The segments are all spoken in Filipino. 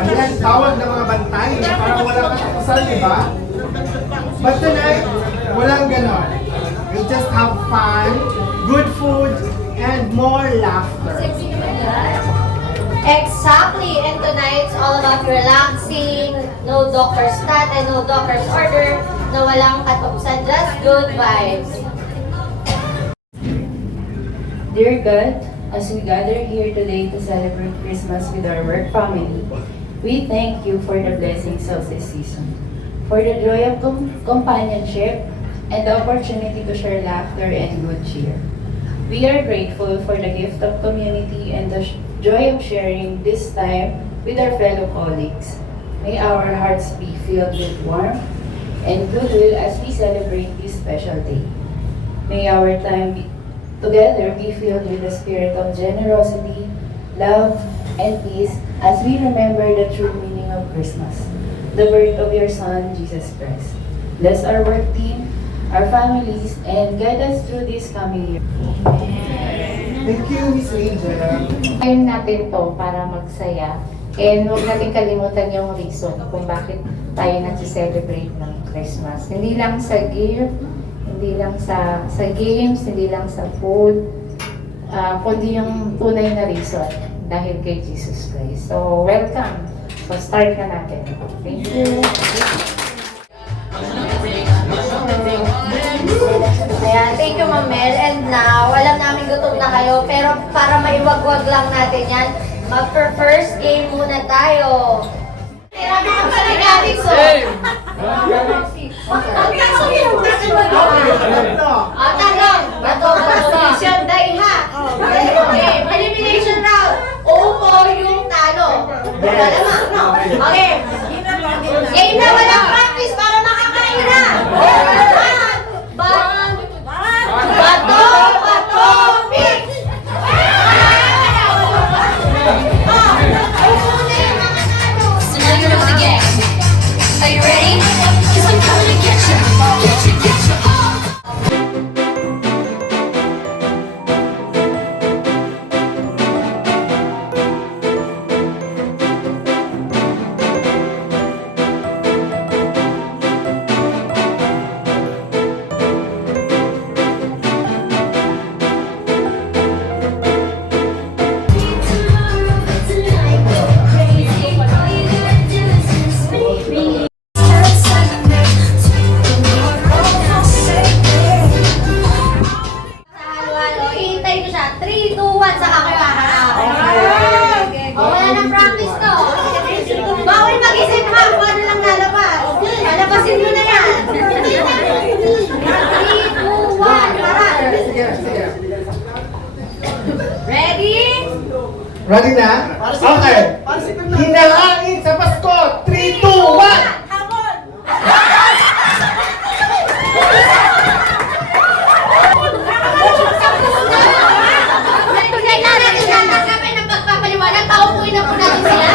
Ayan, tawag ng mga bantay. Parang wala katapusan, di ba? But tonight, walang ganon. We just have fun, good food, and more laughter. Exactly, and tonight's all about relaxing, no doctor's stat and no doctor's order, na walang katapusan, just good vibes. Dear God, as we gather here today to celebrate Christmas with our work family, we thank you for the blessings of this season, for the joy of companionship, and the opportunity to share laughter and good cheer. We are grateful for the gift of community and the joy of sharing this time with our fellow colleagues. May our hearts be filled with warmth and goodwill as we celebrate this special day. May our time together be filled with the spirit of generosity, love, and peace as we remember the true meaning of Christmas, the birth of your Son, Jesus Christ. Bless our work team, our families, and guide us through this coming year. Thank you, Miss Angel. Time natin to para magsaya. And huwag natin kalimutan yung reason kung bakit tayo nag-celebrate ng Christmas. Hindi lang sa gift, hindi lang sa games, hindi lang sa food, kundi yung tunay na reason dahil kay Jesus Christ. So, welcome. So, start na natin. Thank you. Ayan, thank you Ma'am Mel. And now, alam namin gutom na kayo, pero para maiwagwag lang natin yan, mag-first game muna tayo. Tira na kami sa nagaling so. Tanong, bato position, dahil ha. Okay, elimination round. Upo yung talo. Alam mo? Okay. Game na, walang practice para makakain na. Bato, pick! So now you know the game. Are you ready? 'Cause I'm coming to get you. Get you. Halo-halo, ihintay ko siya. 3, 2, 1, saka kayo haharap. Wala nang practice to. Bawal mag-isip ha, kung ano lang lalabas. Lalabasin mo na yan. 3, 2, 1, harap. Ready? Ready na? Okay. Hinahangin sa Pasko. 3, 2, 1! Nagbigay na natin yan. Kami ng pagpapaliwanag, paupuin na po natin sila.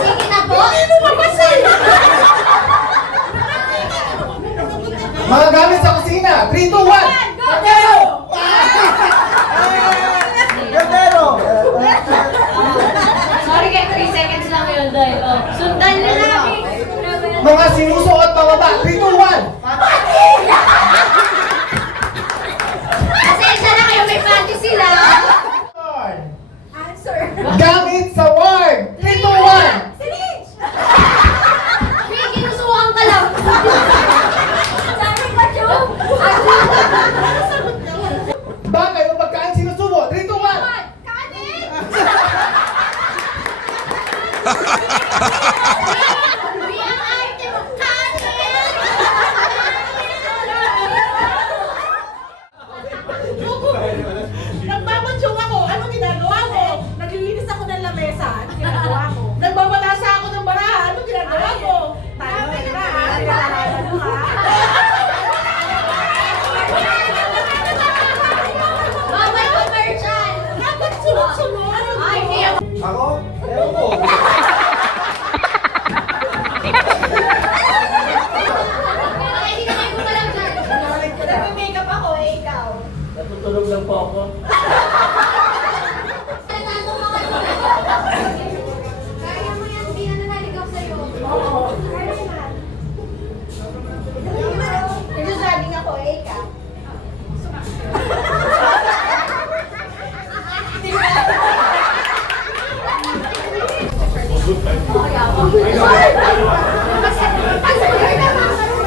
Sige na po. Mga gamit sa kusina. 3, 2, 1! Gatero! Gatero! Sorry kaya 3 seconds lang yun, Day. Oh. Sundan na namin. Mga sinusuot pababa. 3, 2, 1! Pasensya na kayo, may panty sila. Gamit sa word. 3, 2, 1! May kinusuhan ka lang. Sabi ba, Joe? Bagay o pagkain sinusubo. 3, 2, 1! Kanin! Ang arte mo, kanin! Nagmamansyong ako. Ano ginagawa ko? Naglilinis ako ng lamesa. Ano ginagawa ko? Nagbabalasa ako ng baraha. Ano ginagawa ko? Tayo na Bawal commercial! Dapat sunod-sunod. Ay, hindi ako. Ako? Ewan ko.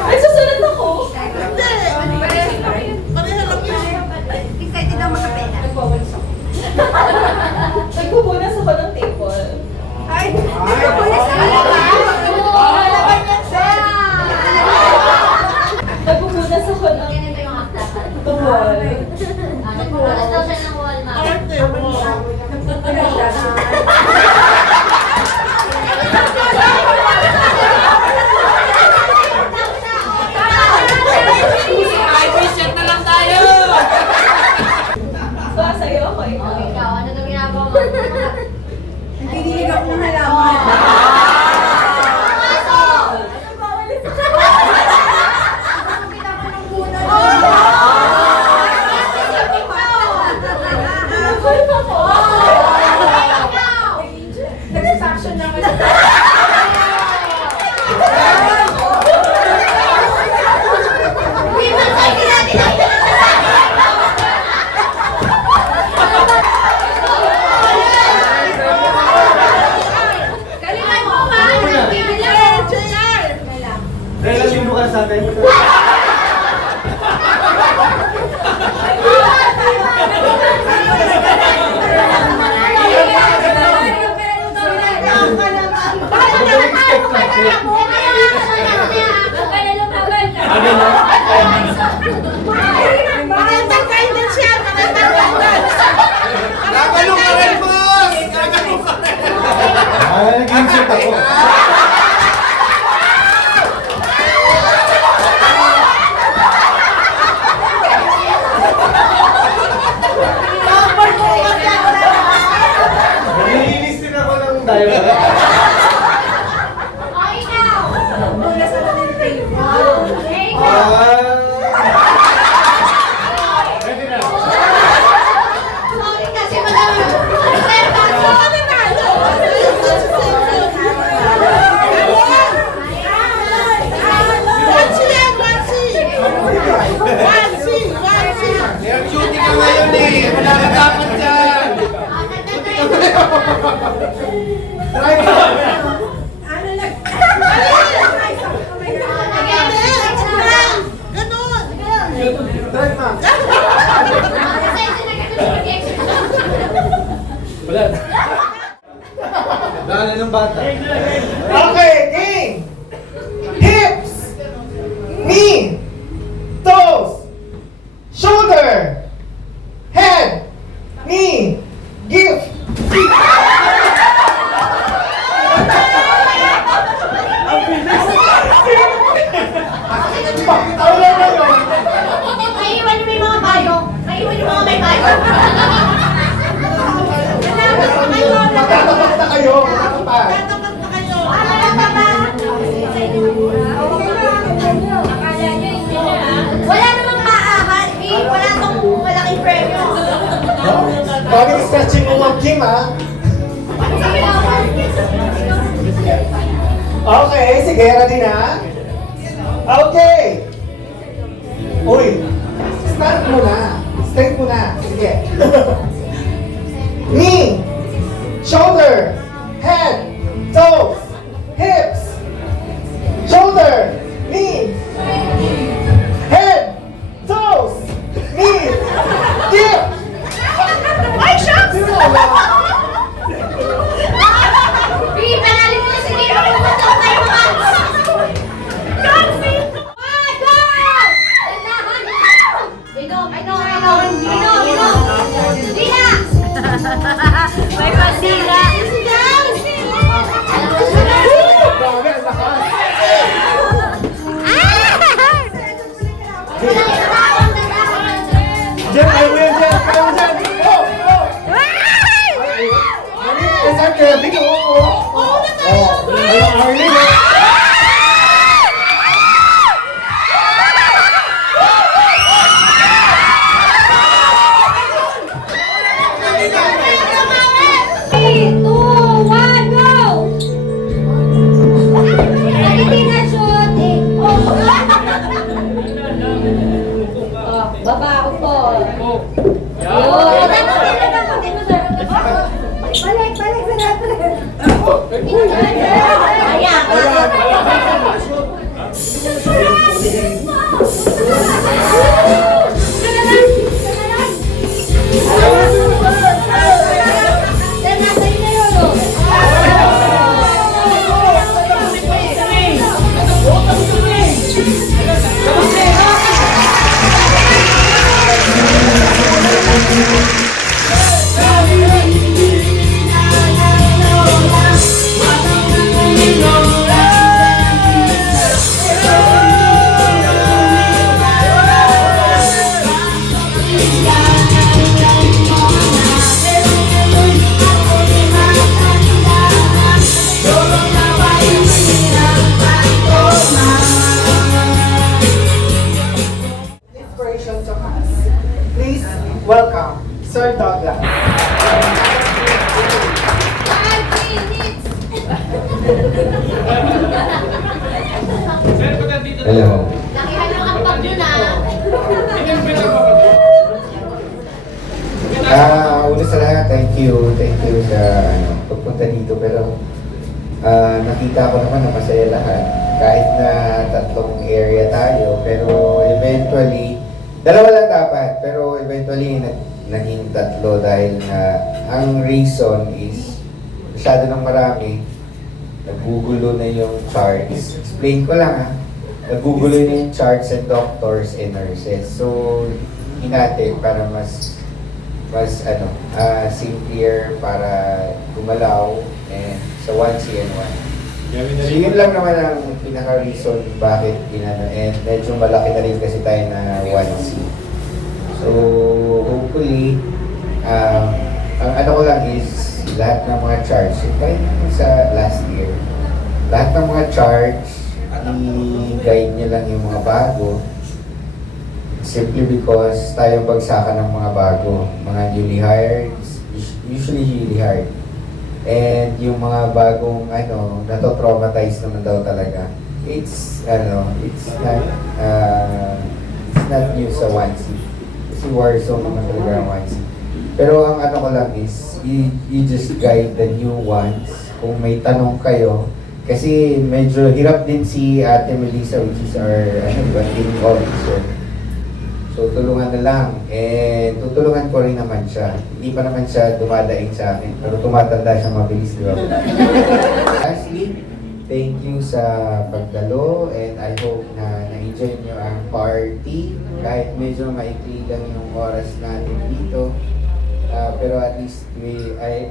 Ay, susunod ako. Hindi. Pareha lang yun. Excited daw makapela. Nagpupunas ako ng table. Ay, nagpupunas ka na ba? Nalaban yan siya. Nagpupunas ako ng Ganito yung akta. wall. Nagpupunas daw siya ng wall, ma'am. Arte mo. Sasayo ako ikaw. Ikaw, ano daw ginagawa mo? Nakikinig ako ng halaman. Nagsasaction naman. Galingan mo ba? Nagbibilang. Dahil lang yung bukas sa atin. Gaganong ka rin, boss! Gaganong ka rin! Nag-insert ako. Nililinis din ako ng diaper. Ready na. Sorry kasi madami. Nag-shooting ka ngayon eh! Wala ka dapat dyan! Try ko. Try ma. Wala. Daanan ng bata. Okay, game! Hips! Knee! Toes! Shoulder! Head! Knee! Gift! Wala na yun! Maiiwan niyo yung mga bayo. Maiiwan yung mga may bayo. Magtatapat na kayo! Magtatapat! Wala pa ba? Wala namang maaahal. Wala tong malaking premyo. Bagay stretching mo ang Kim, ha? Okay, sige, ready na? Okay! Uy, start mo na. Straight mo na. Sige. Knee, shoulder, head, toes, hips, shoulder, knee, head, toes, knee, hip. Ay, shucks! Sino wala? Sige, panalin mo na si Kira. Pumunta tayo mga. Inom. Dila! May pasila! short talk lang. 5 minutes! Hello. Lakihan ng akbag yun ah. Una sa lahat, thank you sa pagpunta dito. Pero nakita ko naman na masaya lahat. Kahit na tatlong area tayo, pero eventually, dalawa lang dapat, pero eventually naging tatlo dahil ang reason is masyado ng marami. Nagugulo na yung charts. Explain ko lang nagugulo na yung charts and doctors and nurses. So, hinati para mas simpler para gumalaw and sa 1C and 1. So, yun lang naman ang pinaka-reason bakit ginano. And medyo malaki na rin kasi tayo na 1C. So, hopefully, ang ano ko lang is lahat ng mga charts, kahit sa last year, lahat ng mga charts, i-guide niya lang yung mga bago. Simply because tayo bagsakan ng mga bago, mga newly hired, usually newly hired. And yung mga bagong nato-traumatize naman daw talaga. It's not new sa 1C. Kasi Warzone naman talaga ang 1C. Pero ang ko lang is, you just guide the new ones. Kung may tanong kayo, kasi medyo hirap din si Ate Melissa, which is our training officer. So, tulungan na lang. And tutulungan ko rin naman siya. Hindi pa naman siya dumadaing sa akin. Pero tumatanda siya mabilis, di ba? Lastly, thank you sa pagdalo. And I hope na na-enjoy niyo ang party. Kahit medyo maikli lang yung oras natin dito. Pero at least I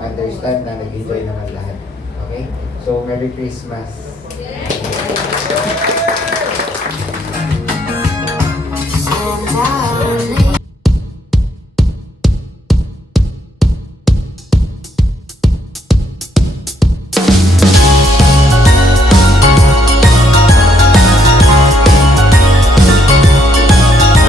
understand na nag-enjoy naman lahat. Okay? So, Merry Christmas! And I